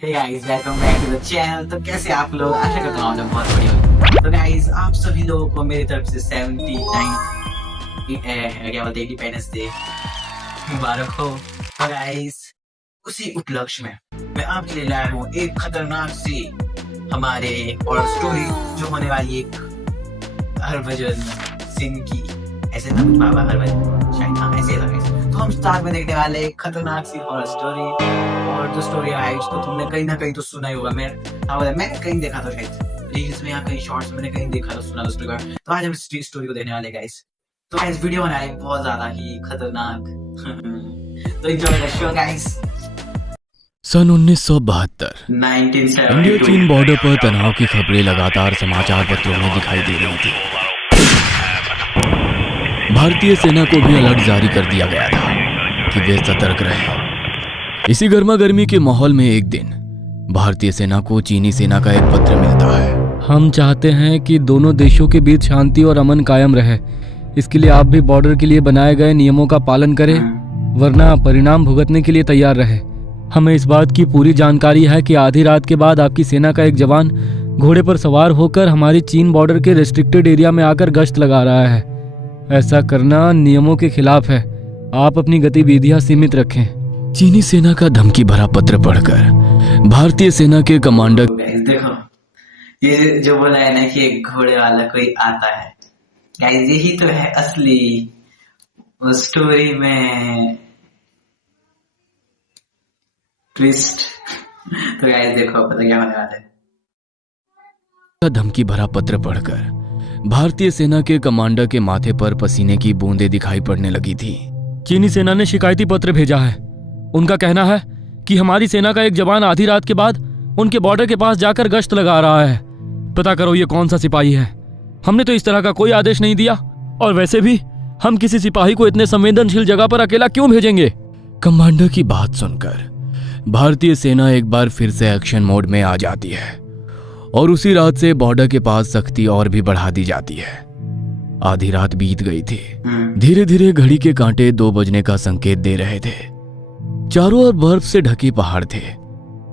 Hey guys welcome back to the channel. तो कैसे आप लोग, आशा करता हूँ आप लोग बहुत बढ़िया होंगे। तो गाइस आप सभी लोगों को मेरी तरफ से 79 क्या बोलते हैं इंडिपेंडेंस डे मुबारक हो। तो गाइस उसी उपलक्ष्य में मैं आपके लिए लाया हूँ एक खतरनाक सी हमारे और स्टोरी जो होने वाली एक हरभजन सिंह की, ऐसे था कुछ बाबा हरभजन शायद, हाँ ऐसे था guys। तो हम स्टार्ट में देखने वाले एक खतरनाक सी हॉरर स्टोरी। और जो स्टोरी है उसको तुमने कहीं ना कहीं तो सुना ही होगा। मैंने कहीं देखा था, शायद रील्स में या कहीं शॉर्ट्स में कहीं देखा था, सुना उस प्रकार। तो आज हम इस स्टोरी को देखने वाले गाइस। तो गाइस वीडियो बनाए बहुत ज्यादा ही खतरनाक तो एंजॉय द शो गाइस। सन 1972 इंडिया चीन बॉर्डर पर तनाव की खबरें लगातार समाचार पत्रों में दिखाई दे रही थी। भारतीय सेना को भी अलर्ट जारी कर दिया गया था कि वे सतर्क रहें। इसी गर्मा गर्मी के माहौल में एक दिन भारतीय सेना को चीनी सेना का एक पत्र मिलता है। हम चाहते हैं कि दोनों देशों के बीच शांति और अमन कायम रहे। इसके लिए आप भी बॉर्डर के लिए बनाए गए नियमों का पालन करें, वरना परिणाम भुगतने के लिए तैयार रहे। हमें इस बात की पूरी जानकारी है कि आधी रात के बाद आपकी सेना का एक जवान घोड़े पर सवार होकर हमारी चीन बॉर्डर के रेस्ट्रिक्टेड एरिया में आकर गश्त लगा रहा है। ऐसा करना नियमों के खिलाफ है। आप अपनी गतिविधियां सीमित रखें। चीनी सेना का धमकी भरा पत्र पढ़कर भारतीय सेना के कमांडर, देखो ये जो बोला है ना कि एक घोड़े वाला कोई आता है, गाइस यही तो है असली उस स्टोरी में ट्विस्ट। तो गाइस देखो पता क्या होने वाला है। का धमकी भरा पत्र पढ़कर भारतीय सेना के कमांडर के माथे पर पसीने की बूंदें दिखाई पड़ने लगी थी। चीनी सेना ने शिकायती पत्र भेजा है। उनका कहना है कि हमारी सेना का एक जवान आधी रात के बाद उनके बॉर्डर के पास जाकर गश्त लगा रहा है। पता करो ये कौन सा सिपाही है। हमने तो इस तरह का कोई आदेश नहीं दिया, और वैसे भी हम किसी सिपाही को इतने संवेदनशील जगह पर अकेला क्यों भेजेंगे। कमांडर की बात सुनकर भारतीय सेना एक बार फिर से एक्शन मोड में आ जाती है और उसी रात से बॉर्डर के पास सख्ती और भी बढ़ा दी जाती है। आधी रात बीत गई थी। धीरे धीरे घड़ी के कांटे 2 बजने का संकेत दे रहे थे। चारों ओर बर्फ से ढके पहाड़ थे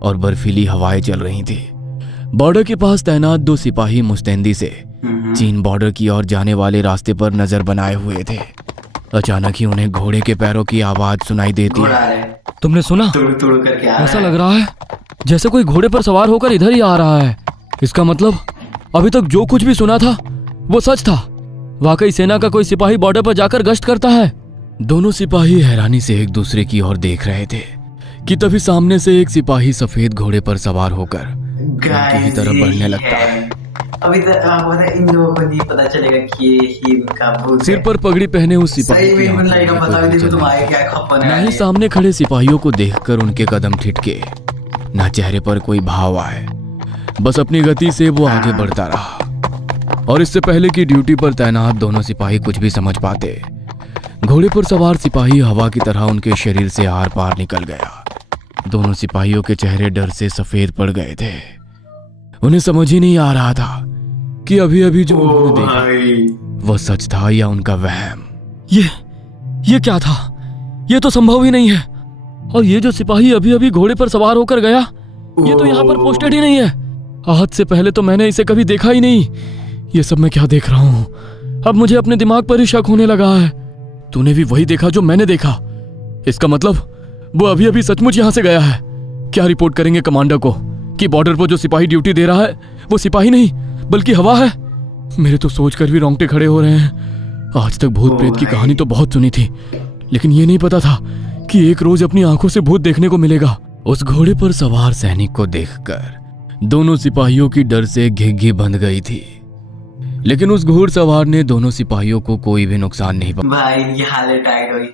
और बर्फीली हवाएं चल रही थी। बॉर्डर के पास तैनात 2 सिपाही मुस्तैदी से चीन बॉर्डर की ओर जाने वाले रास्ते पर नजर बनाए हुए थे। अचानक ही उन्हें घोड़े के पैरों की आवाज सुनाई देती है। तुमने सुना? ऐसा लग रहा है जैसे कोई घोड़े पर सवार होकर इधर ही आ रहा है। इसका मतलब अभी तक जो कुछ भी सुना था वो सच था। वाकई सेना का कोई सिपाही बॉर्डर पर जाकर गश्त करता है। दोनों सिपाही हैरानी से एक दूसरे की ओर देख रहे थे कि तभी सामने से एक सिपाही सफेद घोड़े पर सवार होकर उनकी तरफ बढ़ने लगता है। अभी तक इन लोगों को नहीं पता चलेगा कि ये ही इनका भूत है। सिर पर पगड़ी पहने उस सिपाही की ना ही सामने खड़े सिपाहियों को देखकर उनके कदम ठिठके, ना चेहरे पर कोई भाव आए। बस अपनी गति से वो आगे बढ़ता रहा। और इससे पहले कि ड्यूटी पर तैनात दोनों सिपाही कुछ भी समझ पाते, घोड़े पर सवार सिपाही हवा की तरह उनके शरीर से आर पार निकल गया। दोनों सिपाहियों के चेहरे डर से सफेद पड़ गए थे। उन्हें समझ ही नहीं आ रहा था कि अभी अभी जो उन्होंने देखा वह सच था या उनका वहम। ये क्या था? ये तो संभव ही नहीं है। और ये जो सिपाही अभी अभी घोड़े पर सवार होकर गया, ये तो यहाँ पर पोस्टेड ही नहीं है। आज से पहले तो मैंने इसे कभी देखा ही नहीं। ये सब मैं क्या देख रहा हूँ? अब मुझे अपने दिमाग पर ही शक होने लगा है। तूने भी वही देखा जो मैंने देखा? इसका मतलब वो अभी अभी सचमुच यहाँ से गया है। क्या रिपोर्ट करेंगे कमांडर को कि बॉर्डर पर जो सिपाही ड्यूटी दे रहा है वो सिपाही नहीं बल्कि हवा है? मेरे तो सोचकर भी रोंगटे खड़े हो रहे हैं। आज तक भूत प्रेत की कहानी तो बहुत सुनी थी, लेकिन ये नहीं पता था कि एक रोज अपनी आंखों से भूत देखने को मिलेगा। उस घोड़े पर सवार सैनिक को देखकर दोनों सिपाहियों की डर से घिघी बंध गई थी, लेकिन उस घोड़सवार ने दोनों सिपाहियों को कोई भी नुकसान नहीं पहुंचाया। भाई ये हालत टाइट हुई।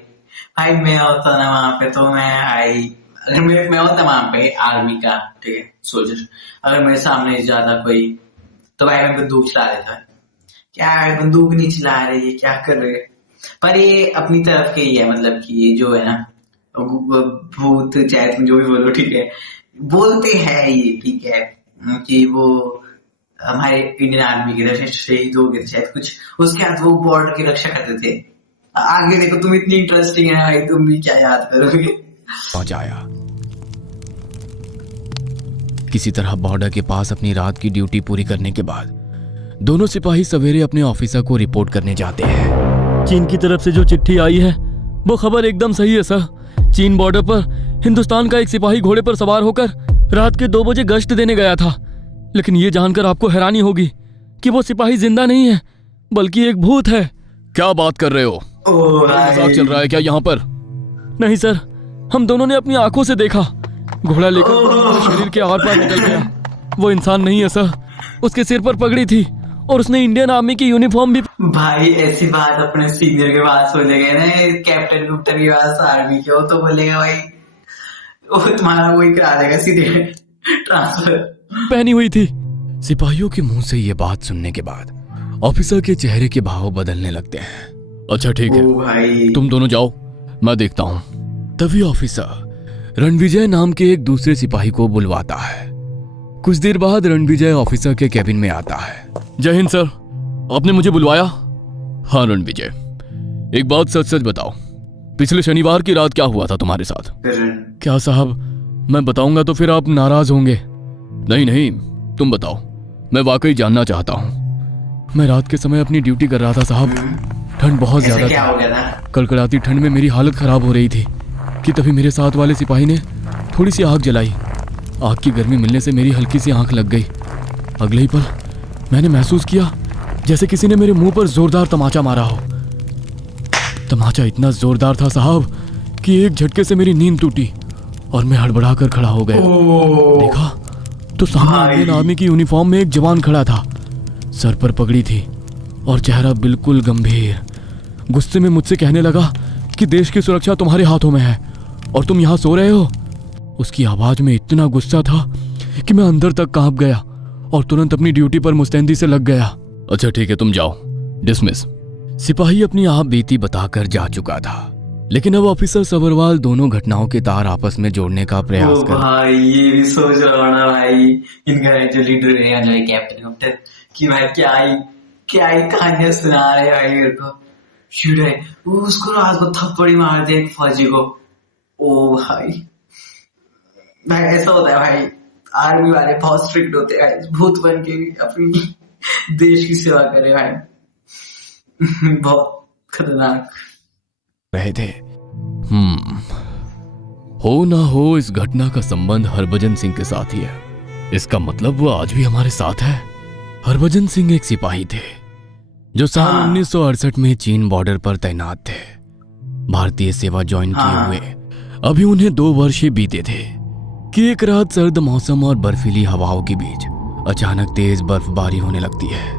भाई मैं होता ना वहां पे तो अगर मैं होता वहां पे आर्मी का, ठीक है, सोल्जर, अगर मेरे सामने ज्यादा कोई, तो भाई मैं बंदूक चला देता। क्या बंदूक नहीं चला रहे, ये क्या कर रहे? पर ये अपनी तरफ के ही है, मतलब कि ये जो है ना भूत चाहे तुम जो भी बोलो, ठीक है, बोलते हैं ये, ठीक है, कि वो हमारे इंडियन आर्मी के थे, शहीद हो गए थे शायद कुछ, उसके बाद वो बॉर्डर की रक्षा करते थे। आगे देखो, तुम इतनी इंटरेस्टिंग है भाई, तुम भी क्या याद करोगे। पहुंचाया। किसी तरह बॉर्डर के पास अपनी रात की ड्यूटी पूरी करने के बाद दोनों सिपाही सवेरे अपने ऑफिसर को रिपोर्ट करने जाते हैं। चीन की तरफ से जो चिट्ठी आई है वो खबर एकदम सही है सर। चीन बॉर्डर पर हिंदुस्तान का एक सिपाही घोड़े पर सवार होकर रात के 2 बजे गश्त देने गया था, लेकिन ये जानकर आपको हैरानी होगी कि वो सिपाही जिंदा नहीं है बल्कि एक भूत है। क्या बात कर रहे हो? मजाक चल रहा है क्या यहाँ पर? नहीं सर, हम दोनों ने अपनी आंखों से देखा। घोड़ा लेकर शरीर के आर पार निकल गया। वो इंसान नहीं है सर, उसके सिर पर पगड़ी थी और उसने इंडियन आर्मी की यूनिफॉर्म भी। भाई ऐसी बात अपने सीनियर के पास बोलेगा ना, कैप्टन कुप्टन के पास आर्मी के हो तो बोलेगा भाई वो तुम्हारा वही करा देगा सीधे ट्रांसफर। पहनी हुई थी। सिपाहियों के मुंह से ये बात सुनने के बाद ऑफिसर के चेहरे के भाव बदलने लगते हैं। अच्छा ठीक है भाई, तुम दोनों जाओ, मैं देखता हूँ। तभी ऑफिसर रणविजय नाम के एक दूसरे सिपाही को बुलवाता है। कुछ देर बाद रणविजय ऑफिसर के कैबिन में आता है। जय हिंद सर, आपने मुझे बुलवाया? हाँ रणविजय, एक बात सच सच बताओ, पिछले शनिवार की रात क्या हुआ था तुम्हारे साथ? क्या साहब, मैं बताऊंगा तो फिर आप नाराज होंगे। नहीं नहीं, तुम बताओ, मैं वाकई जानना चाहता हूँ। मैं रात के समय अपनी ड्यूटी कर रहा था साहब। ठंड बहुत ज्यादा क्या हो गया था? कड़कड़ाती ठंड में मेरी हालत खराब हो रही थी कि तभी मेरे साथ वाले सिपाही ने थोड़ी सी आग जलाई। आग की गर्मी मिलने से मेरी हल्की सी आंख लग गई। अगले ही पल मैंने महसूस किया जैसे किसी ने मेरे मुंह पर जोरदार तमाचा मारा हो। तमाचा इतना जोरदार था साहब कि एक झटके से मेरी नींद टूटी और मैं हड़बड़ा कर खड़ा हो गया। देखा तो सामने इंडियन आर्मी की यूनिफॉर्म में एक जवान खड़ा था। सर पर पगड़ी थी और चेहरा बिल्कुल गंभीर। गुस्से में मुझसे कहने लगा कि देश की सुरक्षा तुम्हारे हाथों में है और तुम यहाँ सो रहे हो। उसकी आवाज में इतना गुस्सा था कि मैं अंदर तक कांप गया और तुरंत अपनी ड्यूटी पर मुस्तैदी से लग गया। अच्छा ठीक है, तुम जाओ, डिसमिस। सिपाही अपनी आप बीती बताकर जा चुका था, लेकिन अब ऑफिसर सबरवाल दोनों घटनाओं के तार आपस में जोड़ने का प्रयास कर। भाई ये भी सोच रहा हूँ ना भाई, इनका जो लीडर है जो कैप्टन कुप्टन कि भाई क्या ही कहानियां सुना रहे भाई मेरे को। शुड है उसको रात को थप्पड़ी मार दे एक फौजी को। ओ भाई ऐसा होता है भाई, आर्मी वाले बहुत स्ट्रिक्ट होते हैं भाई, भूत बन के भी अपनी देश की सेवा करे भाई। बहुत खतरनाक रहे थे। हो ना हो इस घटना का संबंध हरभजन सिंह के साथ ही है। इसका मतलब वो आज भी हमारे साथ है। हरभजन सिंह एक सिपाही थे जो साल 1968 में चीन बॉर्डर पर तैनात थे। भारतीय सेवा ज्वाइन किए हुए अभी उन्हें 2 वर्ष ही बीते थे कि एक रात सर्द मौसम और बर्फीली हवाओं के बीच अचानक तेज बर्फबारी होने लगती है।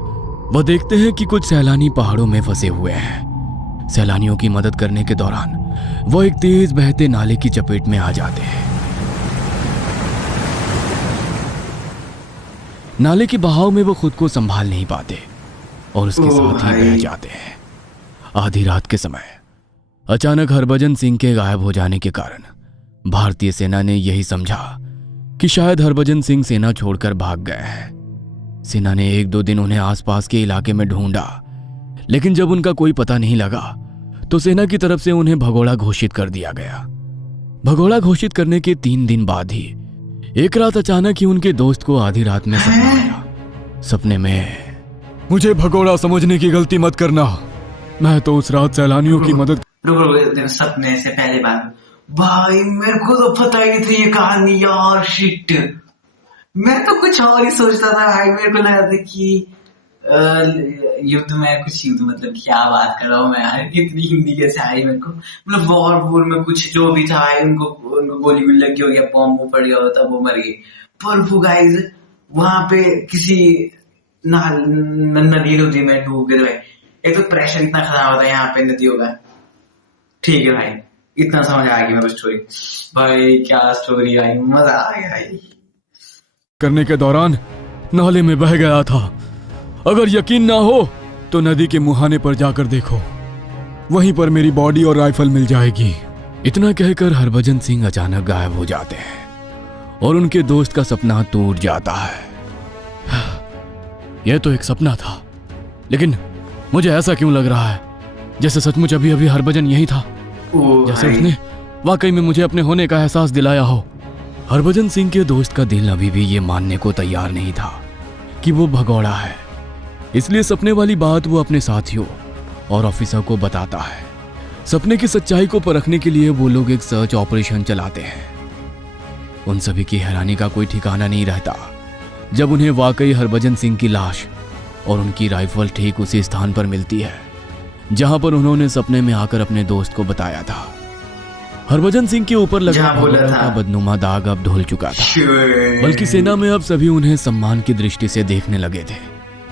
वह देखते हैं कि कुछ सैलानी पहाड़ों में फंसे हुए हैं। सैलानियों की मदद करने के दौरान वह एक तेज बहते नाले की चपेट में आ जाते हैं। नाले के बहाव में वो खुद को संभाल नहीं पाते और उसके साथ ही बह जाते हैं। आधी रात के समय अचानक हरभजन सिंह के गायब हो जाने के कारण भारतीय सेना ने यही समझा कि शायद हरभजन सिंह सेना छोड़कर भाग गए हैं। सेना ने 1-2 दिन उन्हें आसपास के इलाके में ढूंढा, लेकिन जब उनका कोई पता नहीं लगा तो सेना की तरफ से उन्हें भगोड़ा घोषित कर दिया गया। भगोड़ा घोषित करने के 3 दिन बाद ही एक रात अचानक ही उनके दोस्त को आधी रात में सपना आया। सपने में, मुझे भगोड़ा समझने की गलती मत करना, मैं तो उस रात सैलानियों की मदद। सपने से पहले बात भाई मेरे को तो पता ही थी ये कहानी यार, शिट मैं तो कुछ और ही सोचता था भाई। मेरे को लगा था कि युद्ध में कुछ युद्ध मतलब क्या बात कर रहा हूँ मैं यार, इतनी हिंदी कैसे आई मेरे को। मतलब वॉर में कुछ जो भी था भाई, उनको गोली भी लगी हो गया, बॉम्ब पड़ गया होता, वो मर गए। पर वो गाइज वहां पे किसी नदी में डूब गए भाई। एक तो प्रेशर इतना खराब होता है यहाँ पे नदियों का। ठीक है भाई, इतना समझ आ गई मेरे स्टोरी। भाई क्या स्टोरी भाई, मजा आ गया भाई। करने के दौरान नाले में बह गया था। अगर यकीन ना हो तो नदी के मुहाने पर जाकर देखो, वहीं पर मेरी बॉडी और राइफल मिल जाएगी। इतना कहकर हरभजन सिंह अचानक गायब हो जाते हैं और उनके दोस्त का सपना टूट जाता है। यह तो एक सपना था, लेकिन मुझे ऐसा क्यों लग रहा है जैसे सचमुच अभी अभी हरभजन यही था, जैसे उसने वाकई में मुझे अपने होने का एहसास दिलाया हो। हरभजन सिंह के दोस्त का दिल अभी भी ये मानने को तैयार नहीं था कि वो भगौड़ा है। इसलिए सपने वाली बात वो अपने साथियों और ऑफिसर को बताता है। सपने की सच्चाई को परखने के लिए वो लोग एक सर्च ऑपरेशन चलाते हैं। उन सभी की हैरानी का कोई ठिकाना नहीं रहता जब उन्हें वाकई हरभजन सिंह की लाश और उनकी राइफल ठीक उसी स्थान पर मिलती है जहां पर उन्होंने सपने में आकर अपने दोस्त को बताया था। हरभजन सिंह के ऊपर लगा जहाँ बोला भगौड़ा था। का बदनुमा दाग अब धुल चुका था, बल्कि सेना में अब सभी उन्हें सम्मान की दृष्टि से देखने लगे थे।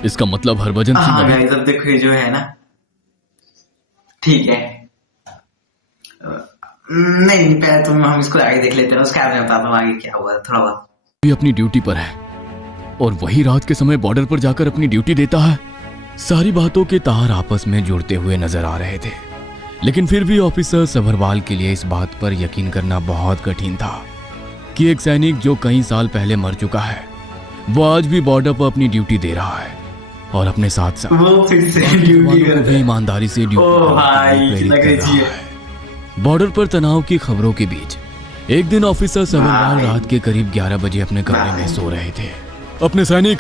इसका मतलब हरभजन सिंह हाँ अभी गाइस, अब देखो ये जो है ना, ठीक है, नहीं पहले तुम हम इसको आगे देख लेते हैं, उसके बाद मैं बताता हूँ आगे क्या हुआ थोड़ा बहुत। भी अपनी ड्यूटी पर है और वही रात के समय बॉर्डर पर जाकर अपनी ड्यूटी देता है। सारी बातों के तार आपस में जुड़ते हुए नजर आ रहे थे, लेकिन फिर भी ऑफिसर सभरवाल के लिए इस बात पर यकीन करना बहुत कठिन था कि एक सैनिक जो कई साल पहले मर चुका है वो आज भी बॉर्डर पर अपनी ड्यूटी दे रहा है और अपने साथ साथ वो फिर से बाकी ड्यूटी जवानों को करता भी है। ईमानदारी से ड्यूटी ओ करने के भाई, लिए प्रेरित कर लगे रहा है। बॉर्डर पर तनाव की खबरों के बीच एक दिन ऑफिसर सभरवाल भाई। रात के करीब 11 बजे अपने कमरे में भाई। सो रहे थे। अपने सैनिक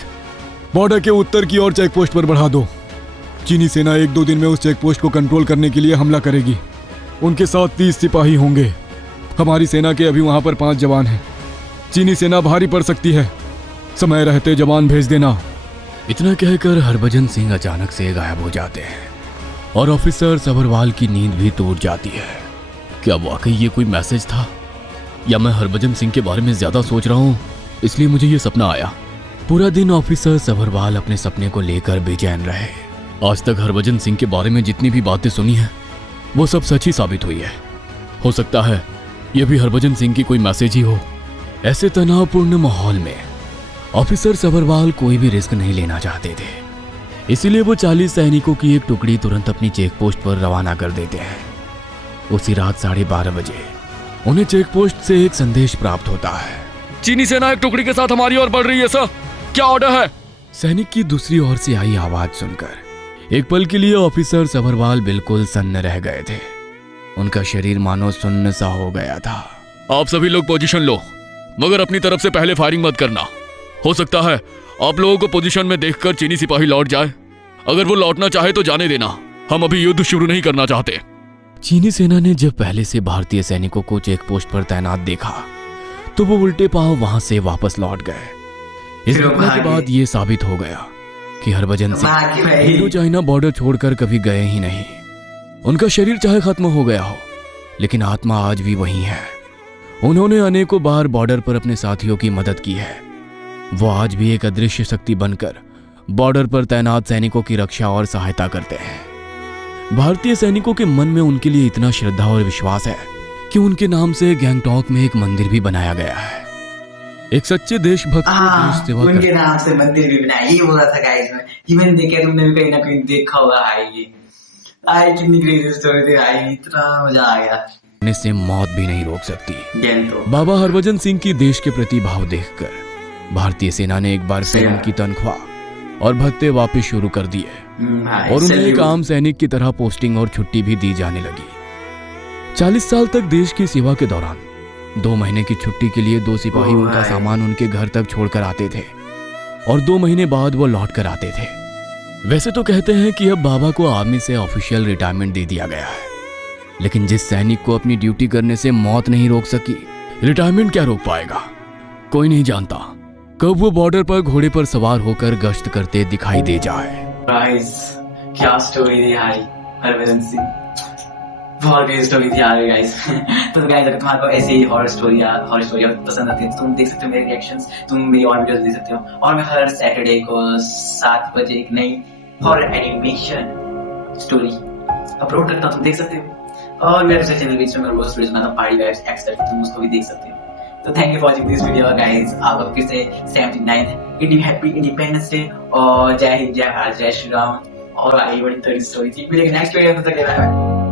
बॉर्डर के उत्तर की ओर चेक पोस्ट पर बढ़ा दो। चीनी सेना 1-2 दिन में उस चेक पोस्ट को कंट्रोल करने के लिए हमला करेगी। उनके साथ 30 सिपाही होंगे। हमारी सेना के अभी वहां पर 5 जवान हैं। चीनी सेना भारी पड़ सकती है, समय रहते जवान भेज देना। इतना कहकर हरभजन सिंह अचानक से गायब हो जाते हैं और ऑफिसर सभरवाल की नींद भी टूट जाती है। क्या वाकई ये कोई मैसेज था या मैं हरभजन सिंह के बारे में ज्यादा सोच रहा हूँ इसलिए मुझे ये सपना आया। पूरा दिन ऑफिसर सभरवाल अपने सपने को लेकर बेचैन रहे। आज तक हरभजन सिंह के बारे में जितनी भी बातें सुनी है वो सब सच ही साबित हुई है। हो सकता है ये भी हरभजन सिंह की कोई मैसेज ही हो। ऐसे तनावपूर्ण माहौल में ऑफिसर सभरवाल कोई भी रिस्क नहीं लेना चाहते थे, इसीलिए वो 40 सैनिकों की एक टुकड़ी तुरंत अपनी चेक पोस्ट पर रवाना कर देते हैं। उसी रात 12:30 बजे उन्हें चेक पोस्ट से एक संदेश प्राप्त होता है। चीनी सेना एक टुकड़ी के साथ हमारी ओर बढ़ रही है सर, क्या ऑर्डर है? सैनिक की दूसरी ओर से आई आवाज सुनकर एक पल के लिए ऑफिसर सभरवाल बिल्कुल सन्न रह गए थे। उनका शरीर मानो सुन्न सा हो गया था। आप सभी लोग पोजीशन लो, मगर अपनी तरफ से पहले फायरिंग मत करना। हो सकता है आप लोगों को पोजीशन में देखकर चीनी सिपाही लौट जाए। अगर वो लौटना चाहे तो जाने देना, हम अभी युद्ध शुरू नहीं करना चाहते। चीनी सेना ने जब पहले से भारतीय सैनिकों को चेक पोस्ट पर तैनात देखा तो वो उल्टे पांव वहां से वापस लौट गए। इस घटना के बाद ये साबित हो गया कि Harbhajan Singh Indo China border छोड़कर कभी गए ही नहीं। उनका शरीर चाहे खत्म हो गया हो, लेकिन आत्मा आज भी वही है। उन्होंने अनेकों बार बॉर्डर पर अपने साथियों की मदद की है। वो आज भी एक अदृश्य शक्ति बनकर बॉर्डर पर तैनात सैनिकों की रक्षा और सहायता करते हैं। भारतीय सैनिकों के मन में उनके लिए इतना श्रद्धा और विश्वास है कि उनके नाम से गैंगटॉक में एक मंदिर भी बनाया गया है। एक सच्चे देशभक्त देश सेवा उनके नाम से मंदिर भी बनाया। ये बोला था गाइस में कि मैंने देखा, तुमने भी कहीं ना कहीं देखा होगा। आई कितनी क्रेजी स्टोरी थी, आई इतना मजा आ गया। करने से मौत भी नहीं रोक सकती। तो बाबा हरभजन सिंह की देश के प्रति भाव देखकर भारतीय सेना ने एक बार फिर उनकी तनख्वाह और भत्ते वापस शुरू कर दिए और उन्हें एक आम सैनिक की तरह पोस्टिंग और छुट्टी भी दी जाने लगी। 40 साल तक देश की सेवा के दौरान 2 महीने की छुट्टी के लिए 2 सिपाही उनका सामान उनके घर तक छोड़कर आते थे और 2 महीने बाद वो लौट कर आते थे। वैसे तो कहते हैं कि अब बाबा को आर्मी से ऑफिशियल रिटायरमेंट दे दिया गया है, लेकिन जिस सैनिक को अपनी ड्यूटी करने से मौत नहीं रोक सकी, रिटायरमेंट क्या रोक पाएगा? कोई नहीं जानता कब वो बॉर्डर पर घोड़े पर सवार होकर गश्त करते दिखाई दे जाए। गाइस क्या स्टोरी थी यार, हरभजन सिंह बहुत अच्छी स्टोरी थी यार गाइस। तो गाइस अगर तुम्हारे को ऐसे ही हॉरर स्टोरी पसंद आती है तो तुम देख सकते हो मेरे रिएक्शंस, तुम मेरी और वीडियोस देख सकते हो। और मैं हर सैटरडे को 7 बजे एक नई हॉरर एनिमेशन स्टोरी अपलोड करता हूँ, तुम देख सकते हो। और मेरे दूसरे चैनल बीच में मैं रोज स्टोरीज बनाता हूँ, पार्टी वाइब्स एक्सेट्रा, तुम उसको भी देख सकते हो। तो thank you for watching this video guys. आप फिर से 79th हैप्पी इंडिपेंडेंस डे और जय हिंद, जय भारत, जय श्री राम। और आगे बड़ी थोड़ी स्टोरी थी। मिलेंगे नेक्स्ट वीडियो में, तब तक के लिए बाय बाय।